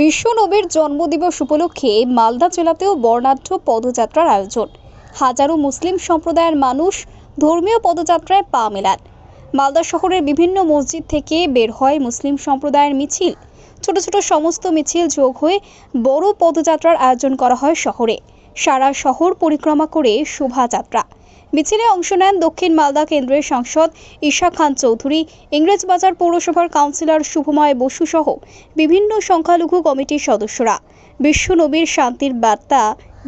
বিশ্ব নবীর জন্মদিবস উপলক্ষে মালদা জেলাতেও বর্ণাঢ্য পদযাত্রার আয়োজন। হাজারো মুসলিম সম্প্রদায়ের মানুষ ধর্মীয় পদযাত্রায় পা মেলান। মালদা শহরের বিভিন্ন মসজিদ থেকে বের হয় মুসলিম সম্প্রদায়ের মিছিল। ছোট ছোট সমস্ত মিছিল যোগ হয়ে বড় পদযাত্রার আয়োজন করা হয় শহরে। সারা শহর পরিক্রমা করে শোভাযাত্রা। মিছিলে অংশ নেন দক্ষিণ মালদা কেন্দ্রের সাংসদ ঈশা খান চৌধুরী, ইংরেজবাজার পৌরসভার কাউন্সিলর শুভময় বসু সহ বিভিন্ন সংখ্যালঘু কমিটির সদস্যরা। বিশ্ব নবীর শান্তির বার্তা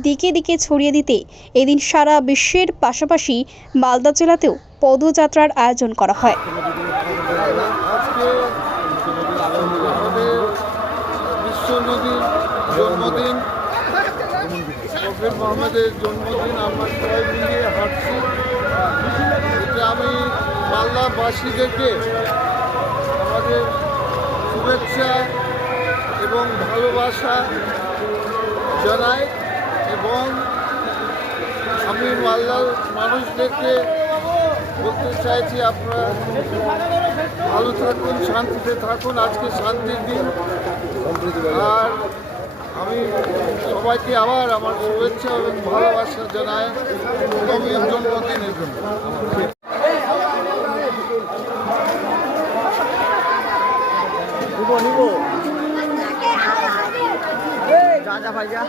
দিকে দিকে ছড়িয়ে দিতে এদিন সারা বিশ্বের পাশাপাশি মালদা জেলাতেও পদযাত্রার আয়োজন করা হয়। জন্মদিন প্রফেট মোহাম্মদের জন্মদিন আমরা সবাই মিলিয়ে হাঁটছি। এটা আমি মালদাবাসীদেরকে আমাদের শুভেচ্ছা এবং ভালোবাসা জানাই এবং আমি মালদার মানুষদেরকে বলতে চাইছি আপনারা ভালো থাকুন, শান্তিতে থাকুন। আজকে শান্তির দিন। আর আমি সবাইকে আবার আমার শুভেচ্ছা এবং ভালোবাসা জানাই নবীর জন্মদিনের জন্য। যা ভাইয়া